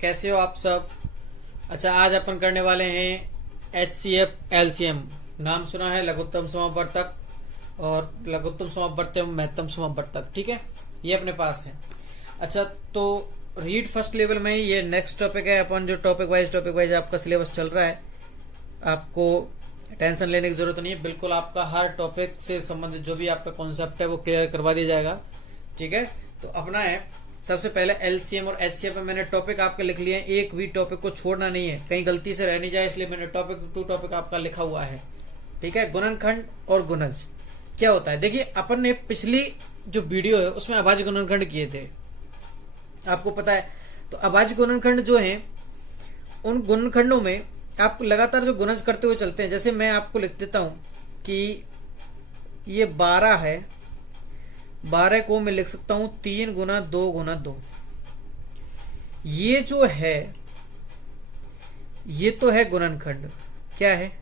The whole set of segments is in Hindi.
कैसे हो आप सब। अच्छा, आज अपन करने वाले हैं HCF LCM। नाम सुना है, लघुत्तम समावर्तक और लघुत्तम समावर्तक, महत्तम समावर्तक। ठीक है, ये अपने पास है। अच्छा, तो रीड फर्स्ट लेवल में ये नेक्स्ट टॉपिक है। अपन जो टॉपिक वाइज आपका सिलेबस चल रहा है, आपको टेंशन लेने की जरूरत नहीं है। बिल्कुल आपका हर टॉपिक से संबंधित जो भी आपका कॉन्सेप्ट है वो क्लियर करवा दिया जाएगा। ठीक है, तो अपना है सबसे पहले LCM और HCF में मैंने टॉपिक आपके लिख लिए हैं। एक भी टॉपिक को छोड़ना नहीं है, कहीं गलती से रह नहीं जाए, इसलिए मैंने टॉपिक आपका लिखा हुआ है। ठीक है, गुणनखंड और गुणज क्या होता है। देखिए, अपन ने पिछली जो वीडियो है उसमें अभाज्य गुणनखंड किए थे, आपको पता है। तो अभाज्य गुणनखंड जो है, उन गुणनखंडों में आप लगातार जो गुणज करते हुए चलते हैं। जैसे मैं आपको लिख देता हूं कि ये 12 है, 12 को मैं लिख सकता हूं 3 गुना 2 गुना 2। ये जो है, ये तो है गुणनखंड। क्या है?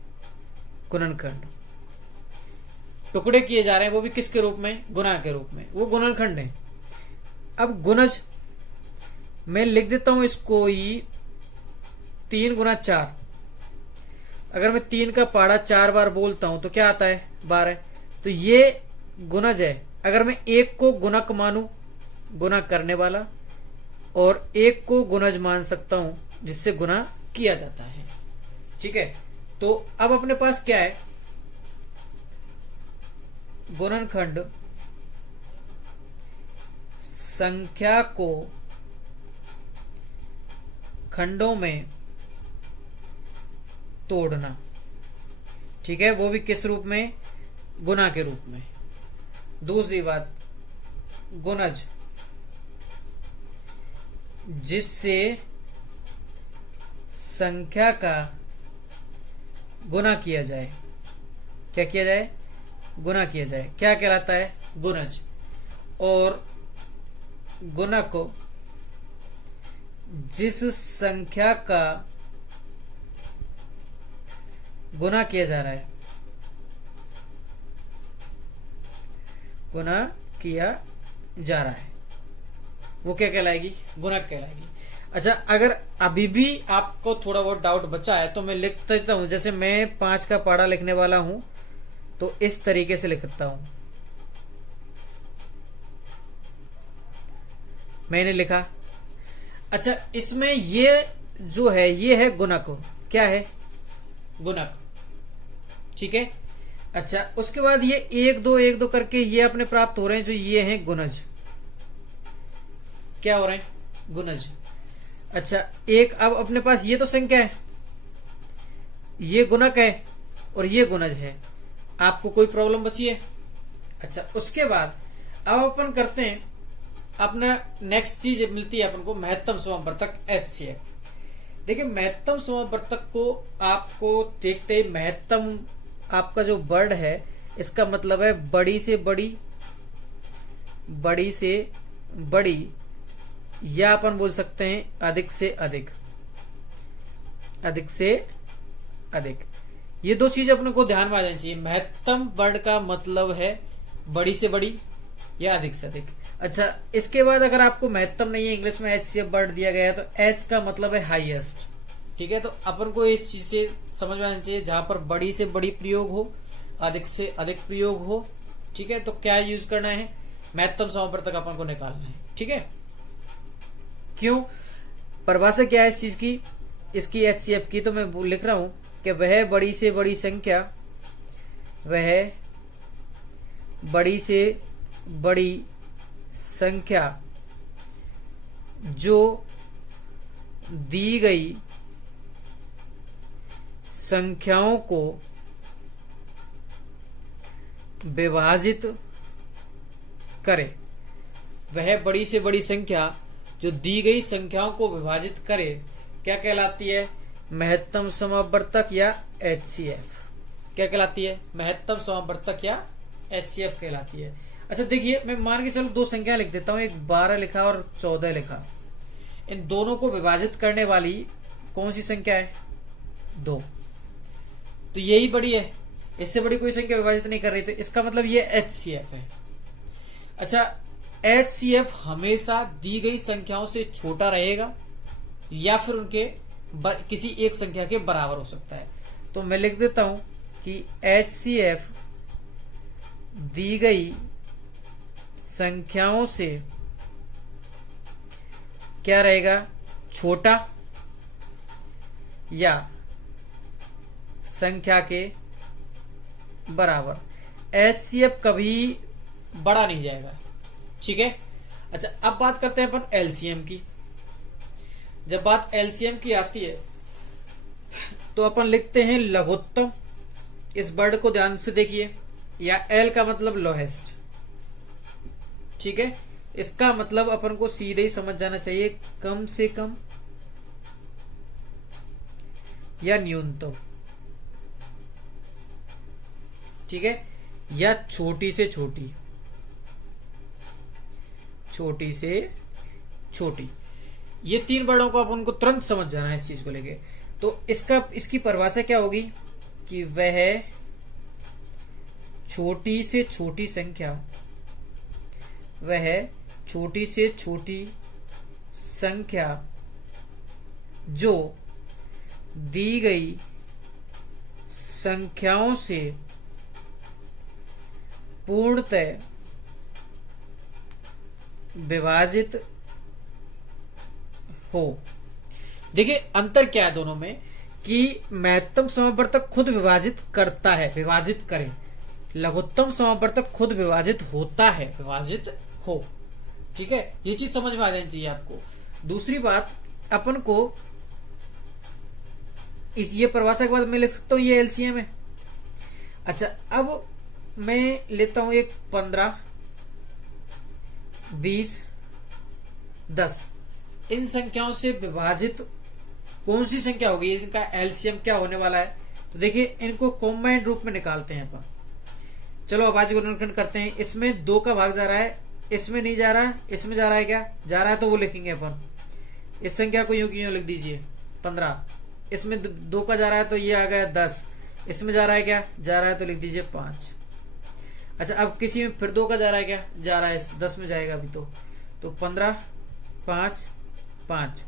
गुणनखंड। टुकड़े किए जा रहे हैं, वो भी किसके रूप में? गुना के रूप में। वो गुणनखंड है। अब गुणज मैं लिख देता हूं इसको ही 3 गुना 4। अगर मैं 3 का पहाड़ा 4 बार बोलता हूं तो क्या आता है? 12। तो ये गुणज है। अगर मैं एक को गुणक मानूं, गुना करने वाला, और एक को गुणज मान सकता हूं जिससे गुना किया जाता है। ठीक है, तो अब अपने पास क्या है? गुणनखंड संख्या को खंडों में तोड़ना। ठीक है, वो भी किस रूप में? गुना के रूप में। दूसरी बात, गुणज जिससे संख्या का गुना किया जाए। क्या किया जाए? गुना किया जाए। क्या कहलाता है? गुणज। और गुणक जिस संख्या का गुना किया जा रहा है, गुना किया जा रहा है, वो क्या कहलाएगी? गुणक कहलाएगी। अच्छा, अगर अभी भी आपको थोड़ा बहुत डाउट बचा है तो मैं लिख देता हूं। जैसे मैं 5 का पहाड़ा लिखने वाला हूं तो इस तरीके से लिखता हूं। मैंने लिखा। अच्छा, इसमें ये जो है, ये है गुणक। क्या है? गुणक। ठीक है। अच्छा, उसके बाद ये 1 2 1 2 करके ये अपने प्राप्त हो रहे हैं, जो ये हैं गुणज। क्या हो रहे हैं? गुणज। अच्छा, एक अब अपने पास ये तो संख्या है, ये गुणक है और ये गुणज है। आपको कोई प्रॉब्लम बची है? अच्छा, उसके बाद अब अपन करते हैं अपना नेक्स्ट चीज मिलती है अपन को, महत्तम समावर्तक HCF। देखिए, महत्तम समावर्तक को आपको देखते ही, महत्तम आपका जो वर्ड है, इसका मतलब है बड़ी से बड़ी, बड़ी से बड़ी, या अपन बोल सकते हैं अधिक से अधिक, अधिक से अधिक। ये दो चीज अपने को ध्यान में आ जानी चाहिए। महत्तम वर्ड का मतलब है बड़ी से बड़ी या अधिक से अधिक। अच्छा, इसके बाद अगर आपको महत्तम नहीं है, इंग्लिश में HCF वर्ड दिया गया है, तो H का मतलब है हाईएस्ट। ठीक है, तो अपन को इस चीज से समझ में आना चाहिए, जहां पर बड़ी से बड़ी प्रयोग हो, अधिक से अधिक प्रयोग हो। ठीक है, तो क्या यूज करना है? महत्तम समावर्तक अपन को निकालना है। ठीक है, क्यों? परिभाषा क्या है इस चीज की, इसकी HCF की? तो मैं लिख रहा हूं कि वह बड़ी से बड़ी संख्या, वह बड़ी से बड़ी संख्या जो दी गई संख्याओं को विभाजित करे। वह बड़ी से बड़ी संख्या जो दी गई संख्याओं को विभाजित करे, क्या कहलाती है? महत्तम समावर्तक या HCF। क्या कहलाती है? महत्तम समावर्तक या HCF कहलाती है। अच्छा, देखिए, मैं मान के चलो 2 संख्या लिख देता हूं, एक 12 लिखा और 14 लिखा। इन दोनों को विभाजित करने वाली कौन सी संख्या है? 2। तो यही बड़ी है, इससे बड़ी कोई संख्या विभाजित नहीं कर रही, तो इसका मतलब ये HCF है। अच्छा, HCF हमेशा दी गई संख्याओं से छोटा रहेगा या फिर उनके किसी एक संख्या के बराबर हो सकता है। तो मैं लिख देता हूं कि HCF दी गई संख्याओं से क्या रहेगा, छोटा या संख्या के बराबर। HCF कभी बड़ा नहीं जाएगा, ठीक है। अच्छा, अब बात करते हैं अपन LCM की। जब बात LCM की आती है तो अपन लिखते हैं लघुत्तम। इस वर्ड को ध्यान से देखिए, या L का मतलब लोहेस्ट, ठीक है। इसका मतलब अपन को सीधे ही समझ जाना चाहिए, कम से कम या न्यूनतम, ठीक है, या छोटी से छोटी, छोटी से छोटी। ये तीन वर्डों को अपन को तुरंत समझ जाना है इस चीज को लेके। तो इसकी परिभाषा क्या होगी कि वह छोटी से छोटी संख्या, वह छोटी से छोटी संख्या जो दी गई संख्याओं से पूर्णतः विभाजित हो। देखिए अंतर क्या है दोनों में, कि महत्तम समावर्तक खुद विभाजित करता है, विभाजित करे, लघुत्तम समावर्तक खुद विभाजित होता है, विभाजित हो, ठीक है। ये चीज समझ में आ जानी चाहिए आपको। दूसरी बात, अपन को ये परिभाषा के बाद मैं लिख सकता हूं ये LCM है। अच्छा, अब मैं लेता हूं एक 15, 20, 10, इन संख्याओं से विभाजित कौन सी संख्या होगी, इनका LCM क्या होने वाला है। तो देखिए इनको कॉम्बाइंड रूप में निकालते हैं अपन। चलो अब आज गुणनखंड करते हैं। इसमें 2 का भाग जा रहा है, इसमें नहीं जा रहा, इसमें जा रहा है, क्या जा रहा है तो वो लिखेंगे अपन। इस संख्या को यूं की यूं लिख दीजिए 15, इसमें 2 का जा रहा है तो ये आ गया 10, इसमें जा रहा है, क्या जा रहा है तो लिख दीजिए 5। अच्छा, अब किसी में फिर 2 का जा रहा है, क्या जा रहा है 10 में जाएगा अभी तो 15, 5, 5।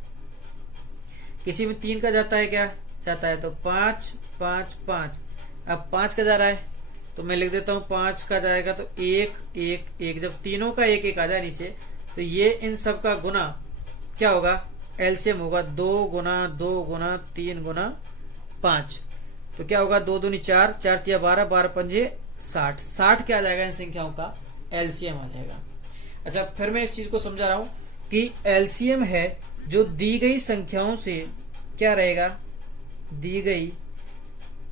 किसी में 3 का जाता है, क्या जाता है तो 5, 5, 5। अब 5 का जा रहा है तो मैं लिख देता हूं 5 का जाएगा तो 1, 1, 1। जब तीनों का 1, 1 आ जाए नीचे तो ये इन सब का गुना क्या होगा, LCM होगा 2 गुना 2 गुना 3 गुना 5। तो क्या होगा 2 दूनी 4, 4 तिया 12, 12 पंजे 60। 60 क्या आ जाएगा इन संख्याओं का LCM आ जाएगा। अच्छा, फिर मैं इस चीज को समझा रहा हूं कि LCM है जो दी गई संख्याओं से क्या रहेगा, दी गई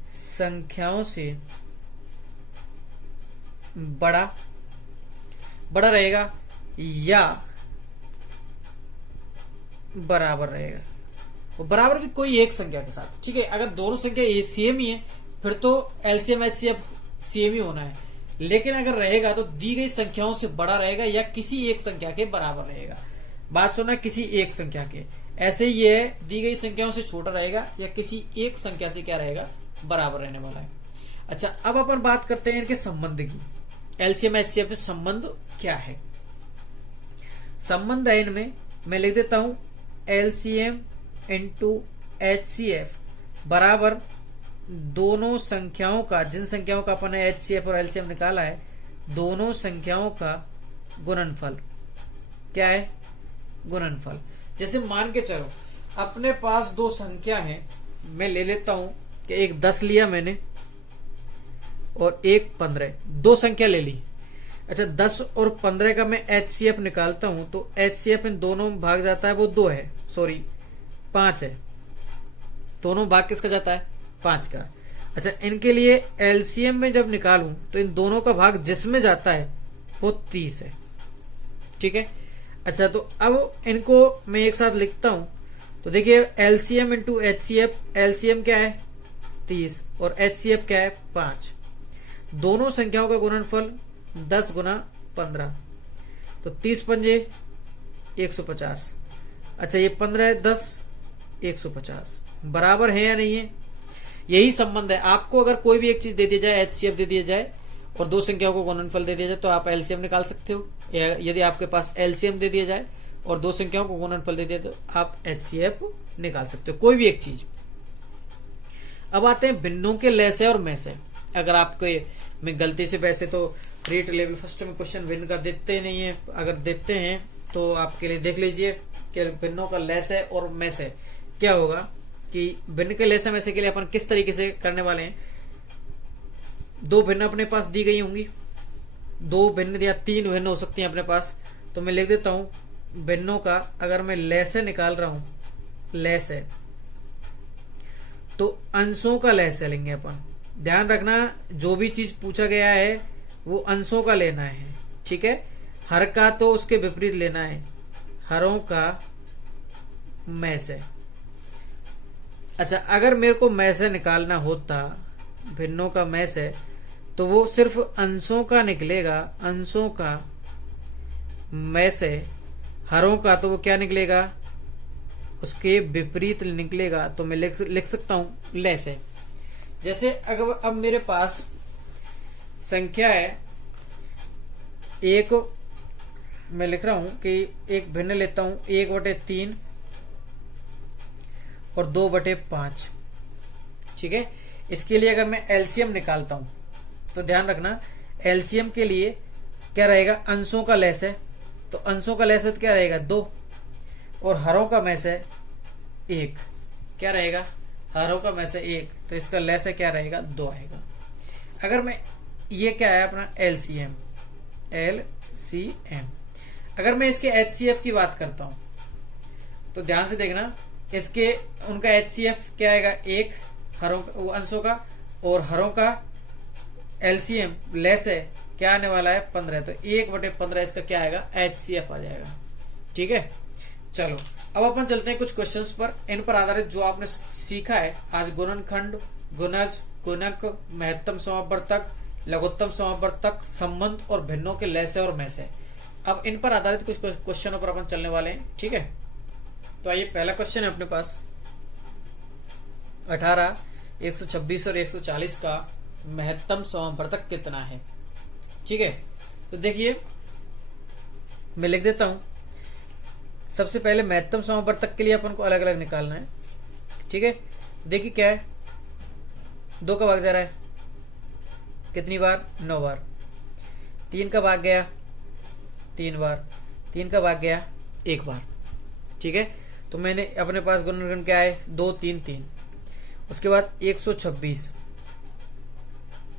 संख्याओं से बड़ा रहेगा या बराबर रहेगा। वो बराबर भी कोई एक संख्या के साथ, ठीक है। अगर दोनों संख्या सेम ही है फिर तो LCM HCF सेम ही होना है, लेकिन अगर रहेगा तो दी गई संख्याओं से बड़ा रहेगा या किसी एक संख्या के बराबर रहेगा। बात सुना, किसी एक संख्या के। ऐसे ही ये दी गई संख्याओं से छोटा रहेगा या किसी एक संख्या से क्या रहेगा, बराबर रहने वाला है। अच्छा, अब अपन बात करते हैं इनके संबंध की। LCM HCF में संबंध क्या है। संबंध है इनमें, मैं लिख देता हूं LCM इंटू HCF बराबर दोनों संख्याओं का, जिन संख्याओं का अपन ने HCF और LCM निकाला है, दोनों संख्याओं का गुणनफल। क्या है, गुणनफल। जैसे मान के चलो अपने पास 2 संख्या हैं, मैं ले लेता हूं कि एक 10 लिया मैंने और एक 15, 2 संख्या ले ली। अच्छा, 10 और 15 का मैं HCF निकालता हूं तो HCF इन दोनों में भाग जाता है, वो 2 है, सॉरी 5 है। दोनों भाग किसका जाता है, 5 का। अच्छा, इनके लिए LCM में जब निकालूं तो इन दोनों का भाग जिसमें जाता है वो 30 है, ठीक है। अच्छा, तो अब इनको मैं एक साथ लिखता हूं तो देखिए LCM इंटू HCF, LCM क्या है 30 और HCF क्या है 5। दोनों संख्याओं का गुणनफल 10 गुना 15, तो 30 पंजे 150। अच्छा, ये 15 है, 10 150 बराबर है या नहीं है। यही संबंध है। आपको अगर कोई भी एक चीज दे दी जाए, HCF दे दिया जाए और 2 संख्याओं को गुणनफल दे दिया जाए तो आप LCM निकाल सकते हो। यदि आपके पास LCM दे दिया जाए और 2 संख्याओं को गुणनफल दे दिया तो आप HCF निकाल सकते हो, कोई भी एक चीज। अब आते हैं भिन्नों के लय से और मैं से। अगर आपको मैं गलती से, वैसे तो रीट लेवल फर्स्ट में क्वेश्चन भिन्न का देते नहीं है, अगर देते हैं तो आपके लिए देख लीजिए कि भिन्नों का लय से और मैं से क्या होगा, कि भिन्न के लय से मैं से के लिए अपन किस तरीके से करने वाले हैं। दो भिन्न अपने पास दी गई होंगी, दो भिन्न या तीन भिन्न हो सकती हैं अपने पास, तो मैं लिख देता हूं भिन्नों का अगर मैं लय से निकाल रहा हूं, लय से, तो अंशों का लय से लेंगे अपन। ध्यान रखना जो भी चीज पूछा गया है वो अंशों का लेना है, ठीक है। हर का तो उसके विपरीत लेना है, हरों का मैं से। अच्छा, अगर मेरे को मैं से निकालना होता भिन्नों का मैं से, तो वो सिर्फ अंशों का निकलेगा, अंशों का मैं से। हरों का तो वो क्या निकलेगा, उसके विपरीत निकलेगा, तो मैं लिख सकता हूं लय से। जैसे अगर अब मेरे पास संख्या है एक, मैं लिख रहा हूं कि एक भिन्न लेता हूं 1/3 और 2/5, ठीक है। इसके लिए अगर मैं एलसीएम निकालता हूं तो ध्यान रखना एलसीएम के लिए क्या रहेगा, अंशों का लय से, तो अंशों का लय से तो क्या रहेगा 2, और हरों का मैं से 1, क्या रहेगा, हरों का मैं से 1, तो इसका लय से क्या रहेगा 2 आएगा। अगर मैं ये क्या है अपना एलसीएम, एलसीएम, अगर मैं इसके एचसीएफ की बात करता हूं तो ध्यान से देखना, इसके उनका एचसीएफ क्या आएगा 1, हरों वो अंशों का, और हरों का एलसीएम लय से क्या आने वाला है 15, तो 1/15 इसका क्या आएगा एचसीएफ आ जाएगा, ठीक है। चलो अब अपन चलते हैं कुछ क्वेश्चंस पर, इन पर आधारित जो आपने सीखा है आज, गुणनखंड, गुणज, गुणक, महत्तम समावर्तक, लघुत्तम समावर्तक, संबंध और भिन्नों के लय से और मैं से। अब इन पर आधारित कुछ क्वेश्चनों पर अपन चलने वाले हैं, ठीक है। तो आइए, पहला क्वेश्चन है अपने पास 18, 126 और 140 का महत्तम समावर्तक कितना है, ठीक है। तो देखिए मैं लिख देता हूं, सबसे पहले महत्तम समावर्तक के लिए अपन को अलग अलग निकालना है, ठीक है। देखिए क्या है, 2 का भाग जा रहा है कितनी बार, 9 बार। 3 का भाग गया 3 बार, 3 का भाग गया 1 बार, ठीक है। तो मैंने अपने पास गुणनखंड क्या है 2 3 3। उसके बाद 126,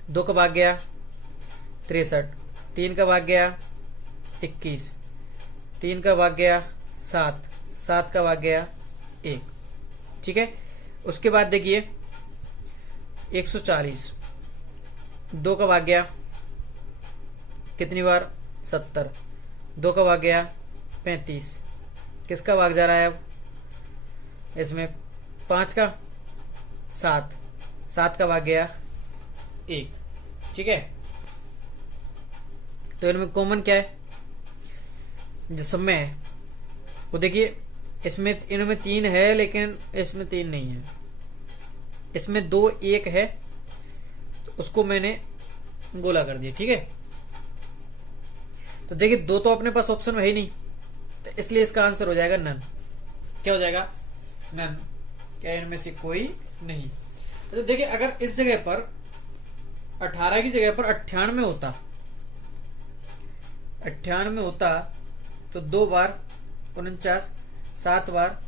2 का भाग गया 63, 3 का भाग गया 21, 3 का भाग गया 7, 7 का भाग गया 1, ठीक है। उसके बाद देखिए 140, 2 का भाग गया कितनी बार 70, 2 का भाग गया 35, किसका भाग जा रहा है अब इसमें 5 का 7, 7 का भाग गया 1, ठीक है। तो इनमें कॉमन क्या है, जो सब में है वो देखिए, इसमें इनमें 3 है लेकिन इसमें 3 नहीं है, इसमें 2 1 है, तो उसको मैंने गोला कर दिया, ठीक है। तो देखिए 2 तो अपने पास ऑप्शन में है ही नहीं, तो इसलिए इसका आंसर हो जाएगा नन। क्या हो जाएगा नन, क्या इनमें से कोई नहीं। तो देखिए अगर इस जगह पर 18 की जगह पर 98 होता, 98 होता तो 2 बार 49, 7 बार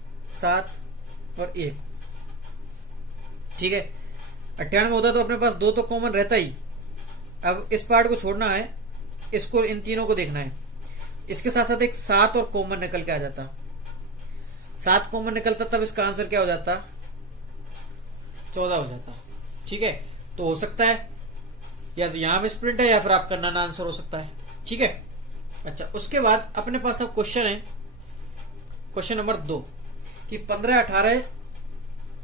7 और 1, ठीक है। 98 होता तो अपने पास 2 तो कॉमन रहता ही। अब इस पार्ट को छोड़ना है, इसको इन तीनों को देखना है, इसके साथ साथ एक 7 और कॉमन निकल के आ जाता, 7 कॉमन निकलता, तब इसका आंसर क्या हो जाता 14 हो जाता, ठीक है। तो हो सकता है या तो यहां पे स्प्लिट है या फिर आपका नन आंसर हो सकता है, ठीक है। अच्छा, उसके बाद अपने पास अब क्वेश्चन है, क्वेश्चन नंबर 2 कि 15, 18,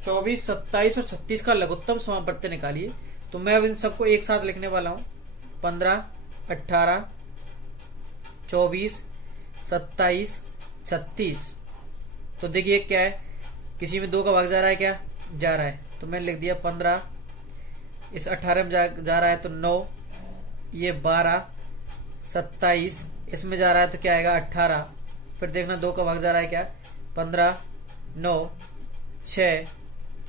24, 27 और 36 का लघुत्तम समावर्त्य निकालिए। तो मैं अब इन सबको एक साथ लिखने वाला हूं, 15, 18, 24, 27, 36। तो देखिए क्या है, किसी में 2 का भाग जा रहा है, क्या जा रहा है, तो मैंने लिख दिया 15, इस 18 में जा रहा है तो 9, ये 12, 27, इसमें जा रहा है तो क्या आएगा 18, फिर देखना 2 का भाग जा रहा है क्या 15, 9, 6,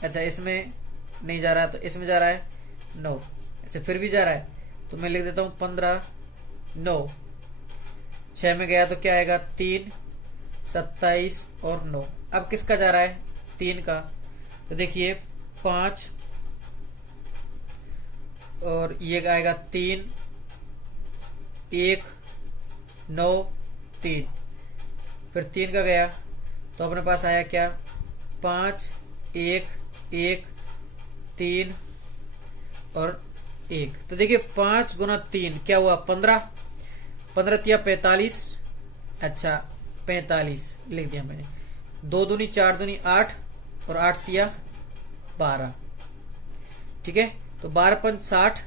अच्छा इसमें नहीं जा रहा तो इसमें जा रहा है 9, अच्छा फिर भी जा रहा है तो मैं लिख देता हूं 15, 9, 6 में गया तो क्या आएगा 3, 27 और 9। अब किसका जा रहा है 3 का, तो देखिए 5 और ये आएगा 3, 1, 9, 3, फिर 3 का गया तो अपने पास आया क्या 5, 1, 1, 3 और 1। तो देखिए 5 गुना 3 क्या हुआ 15, 15 तिया 45, अच्छा 45 लिख दिया मैंने। 2 दूनी 4 दूनी 8 और 8 तिया 12, ठीक है। तो 12 पंच 60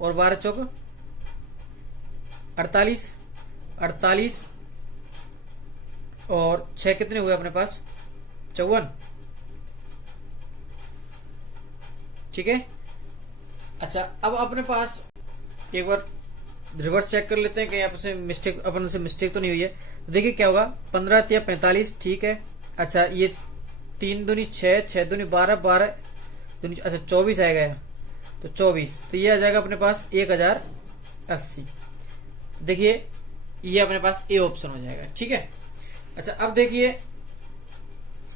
और 12 चौक 48, 48 और 6 कितने हुए अपने पास 54, ठीक है। अच्छा अब अपने पास एक बार रिवर्स चेक कर लेते हैं कि यहाँ से मिस्टेक अपन से मिस्टेक तो नहीं हुई है। तो देखिए क्या होगा 15 तिया 45, ठीक है। अच्छा ये 3 दूनी 6, 6 दूनी 12, 12 दूनी अच्छा 24 आएगा यहाँ, तो 24 तो ये आ जाएगा अपने पास 1080। देखिए ये अपने पास ए ऑप्शन हो जाएगा, ठीक है। अच्छा अब देखिए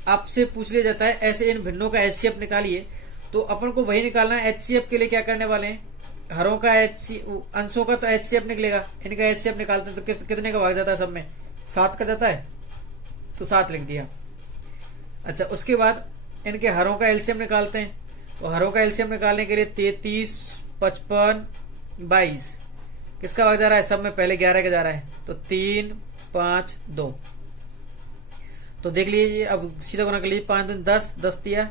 आपसे पूछ लिया जाता है ऐसे इन भिन्नों का एचसीएफ निकालिए, तो अपन को वही निकालना है। एचसीएफ के लिए क्या करने वाले हैं, हरों का अंशों का तो एचसीएफ निकलेगा, इनका एचसीएफ निकालते हैं तो कितने का भाग जाता है, सब में 7 का जाता है तो 7 लिख दिया। अच्छा उसके बाद इनके हरों का एलसीएम निकालते हैं, तो हरों का एलसीएम निकालने के लिए 33, 55, 22 किसका भाग जा रहा है, सब में पहले 11 का जा रहा है तो 3, 5, 2। तो देख लीजिए अब सीधा गुना कर लीजिए 5 दूनी 10, 10 दिया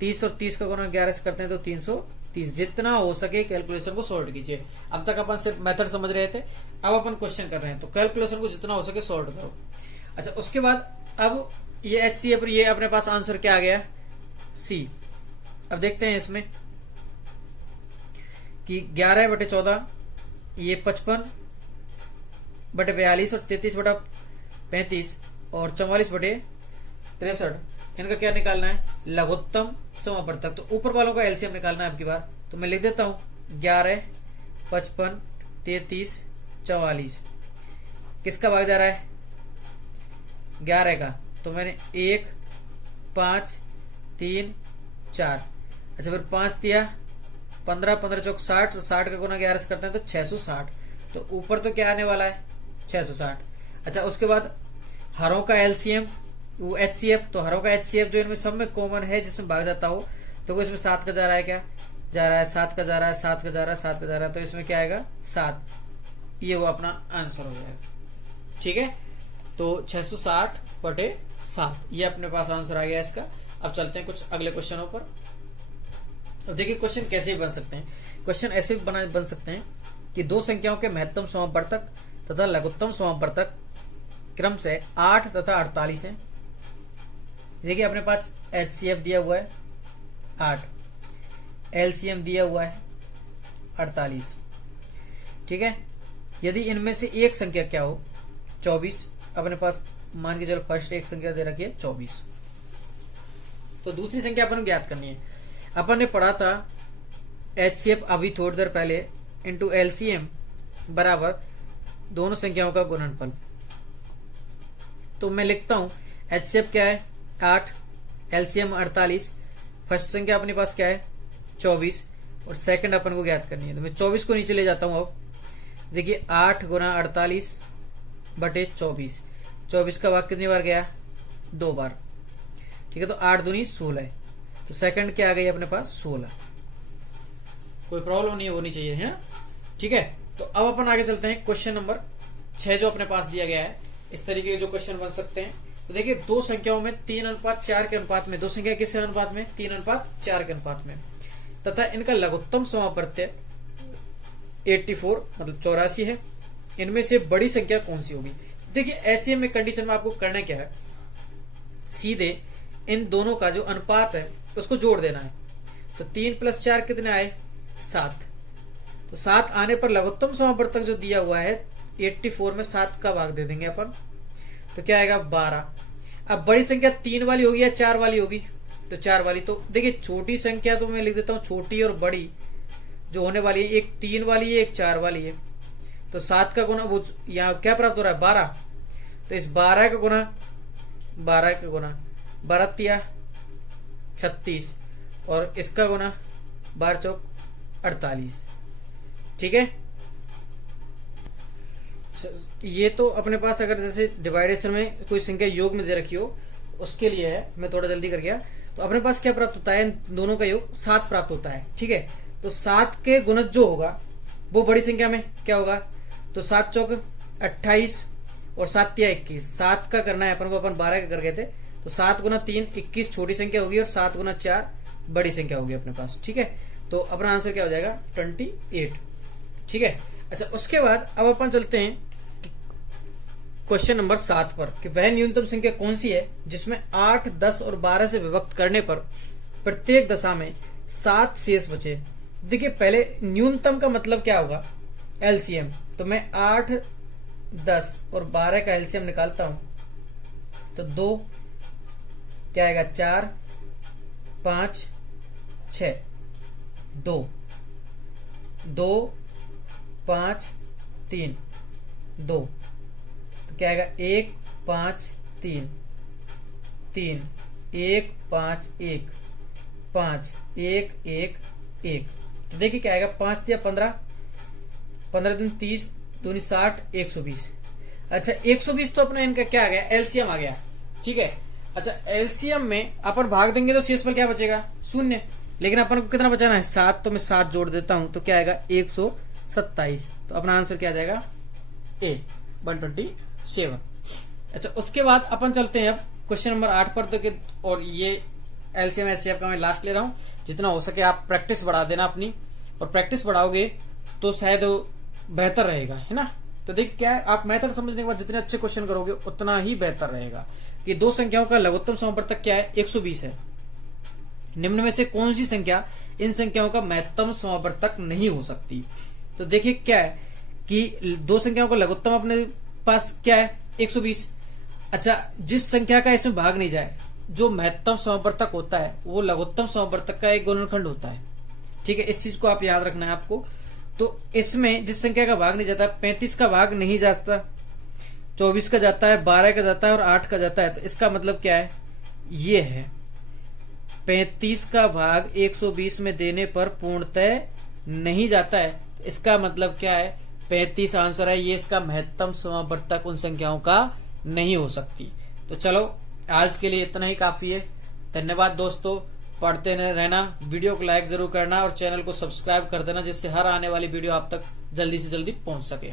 30 और 30 का गुना 11 से करते हैं तो 330। जितना हो सके कैलकुलेशन को सॉल्व कीजिए। अब तक अपन सिर्फ मेथड समझ रहे थे, अब अपन क्वेश्चन कर रहे हैं तो कैलकुलेशन को जितना हो सके सॉल्व करो। अच्छा उसके बाद अब ये एचसीएफ पर ये अपने पास आंसर क्या आ गया सी। अब देखते हैं इसमें कि 11/14 ये 55/42 और 33/35 और 44/63 इनका क्या निकालना है, लघुत्तम समावर्तक। तो ऊपर वालों का एलसीएम निकालना है आपकी बार, तो मैं लिख देता हूं 11, 55, 33, 44 किसका भाग जा रहा है 11 का, तो मैंने 1, 5, 3, 4 अच्छा फिर 5 दिया 15, 15 चौक 60 तो 60 का गुना 11 से करते हैं तो 660। तो ऊपर तो क्या आने वाला है 660। अच्छा उसके बाद हरों का एलसीएम वो एचसीएफ, तो हरों का एचसीएफ जो इनमें सब में कॉमन है जिसमें भाग जाता हो, तो इसमें 7 का जा रहा है, क्या जा रहा है 7 का जा रहा है, 7 का जा रहा है, 7 का जा रहा है, तो इसमें क्या आएगा 7। ये वो अपना आंसर हो जाएगा, ठीक है। तो 660/7 ये अपने पास आंसर आ गया इसका। अब चलते हैं कुछ अगले क्वेश्चनों पर। अब देखिए क्वेश्चन कैसे बन सकते हैं, क्वेश्चन ऐसे बन सकते हैं कि दो संख्याओं के महत्तम समावर्तक तथा लघुत्तम समावर्तक क्रम से 8 तथा 48 है। देखिए अपने पास एचसीएफ दिया हुआ है 8, एलसीएम दिया हुआ है 48, ठीक है। यदि इनमें से एक संख्या क्या हो 24, अपने पास मान के चलो फर्स्ट एक संख्या दे रखी है 24, तो दूसरी संख्या अपन को ज्ञात करनी है। अपन ने पढ़ा था एचसीएफ अभी थोड़ी देर पहले इंटू एलसीएम बराबर दोनों संख्याओं का गुणनफल। तो मैं लिखता हूं एचसीएफ क्या है 8, एलसीएम 48, फर्स्ट संख्या अपने पास क्या है 24 और सेकंड अपन को ज्ञात करनी है। तो मैं 24 को नीचे ले जाता हूं। अब देखिए 8 गुना 48/24, 24 का भाग कितनी बार गया 2 बार, ठीक है। तो 8 दूनी 16 है, तो सेकंड क्या आ गई अपने पास 16। कोई प्रॉब्लम नहीं होनी चाहिए है, ठीक है। तो अब अपन आगे चलते हैं क्वेश्चन नंबर 6 जो अपने पास दिया गया है। इस तरीके के जो क्वेश्चन बन सकते हैं, तो देखिए दो संख्याओं में 3:4 के अनुपात में, दो संख्या किस अनुपात में 3:4 के अनुपात में, तथा इनका लघुत्तम समावर्त्य 84 मतलब 84 है। इनमें से बड़ी संख्या कौन सी होगी। देखिए ऐसे में कंडीशन में आपको करना क्या है, सीधे इन दोनों का जो अनुपात है उसको जोड़ देना है। तो 3 + 4 कितने आए 7, तो 7 आने पर लघुत्तम समावर्तक जो दिया हुआ है 84 में 7 का भाग दे देंगे अपन, तो क्या आएगा 12। अब बड़ी संख्या 3 वाली होगी या 4 वाली होगी, तो 4 वाली। तो देखिए छोटी संख्या तो मैं लिख देता हूं, छोटी और बड़ी जो होने वाली है, एक 3 वाली है, एक 4 वाली है। तो 7 का गुना वो यहाँ क्या प्राप्त हो रहा है, 12। तो इस 12 का गुना 12 तिया 36 और इसका गुना 12 चौक 48। ठीक है, ये तो अपने पास अगर जैसे डिवाइडेशन में कोई संख्या योग में दे रखी हो उसके लिए है, मैं थोड़ा जल्दी कर गया। तो अपने पास क्या प्राप्त होता है, दोनों का योग 7 प्राप्त होता है। ठीक है, तो 7 के गुणज जो होगा वो बड़ी संख्या में क्या होगा, तो 7 चौक 28 और 7 तिया 21। 7 का करना है अपन को, अपन 12 का कर गए थे। तो 7 गुना 3 21 छोटी संख्या होगी और 7 गुना 4 बड़ी संख्या होगी अपने पास। ठीक है, तो अपना आंसर क्या हो जाएगा, 28। ठीक है, अच्छा उसके बाद अब अपन चलते हैं क्वेश्चन नंबर 7 पर कि वह न्यूनतम संख्या कौन सी है जिसमें 8, 10 और 12 से विभक्त करने पर प्रत्येक दशा में 7 शेष बचे। देखिए पहले न्यूनतम का मतलब क्या होगा, एलसीएम। तो मैं 8, 10 और 12 का एलसीएम निकालता हूं तो 2 क्या आएगा, 4, 5, 6, 2, 2, 5, 3, 2। तो क्या आएगा, 1, 5, 3, 3, 1, 5, 1, 5, 1, 1, 1। तो देखिए क्या आएगा, 5 तिया 15, 15 दूनी 30, दूनी 60, 120। अच्छा 120 तो अपना इनका क्या आ गया, एलसीएम आ गया। ठीक है, अच्छा एलसीएम में अपन भाग देंगे तो शेष पर क्या बचेगा, 0। लेकिन अपन को कितना बचाना है, 7। तो मैं 7 जोड़ देता हूं तो क्या आएगा, 127। तो अपना आंसर क्या आ जाएगा, ए 127। अच्छा उसके बाद अपन चलते हैं अब क्वेश्चन नंबर 8 पर। तो और ये एलसीएम एचसीएफ का मैं लास्ट ले रहा हूं, जितना हो सके आप प्रैक्टिस बढ़ा देना अपनी, और प्रैक्टिस बढ़ाओगे तो शायद बेहतर रहेगा, है ना। तो देखिए क्या है, आप मेथड समझने के बाद जितने अच्छे क्वेश्चन करोगे उतना ही बेहतर रहेगा। कि दो संख्याओं का लघुत्तम समापवर्तक क्या है, 120 है। निम्न में से कौन सी संख्या इन संख्याओं का महत्तम समापवर्तक नहीं हो सकती। तो देखिए क्या है कि दो संख्याओं का लघुत्तम अपने पास क्या है, 120। अच्छा जिस संख्या का इसमें भाग नहीं जाए, जो महत्तम समापवर्तक होता है वो लघुत्तम समापवर्तक का एक गुणनखंड होता है। ठीक है, इस चीज को आप याद रखना है आपको। तो इसमें जिस संख्या का भाग नहीं जाता, 35 का भाग नहीं जाता, 24 का जाता है, 12 का जाता है और 8 का जाता है। तो इसका मतलब क्या है, ये है 35 का भाग 120 में देने पर पूर्णतः नहीं जाता है। इसका मतलब क्या है, 35 आंसर है, ये इसका महत्तम समापवर्तक उन संख्याओं का नहीं हो सकती। तो चलो आज के लिए इतना ही काफी है। धन्यवाद दोस्तों, पढ़ते रहना, वीडियो को लाइक जरूर करना और चैनल को सब्सक्राइब कर देना, जिससे हर आने वाली वीडियो आप तक जल्दी से जल्दी पहुंच सके।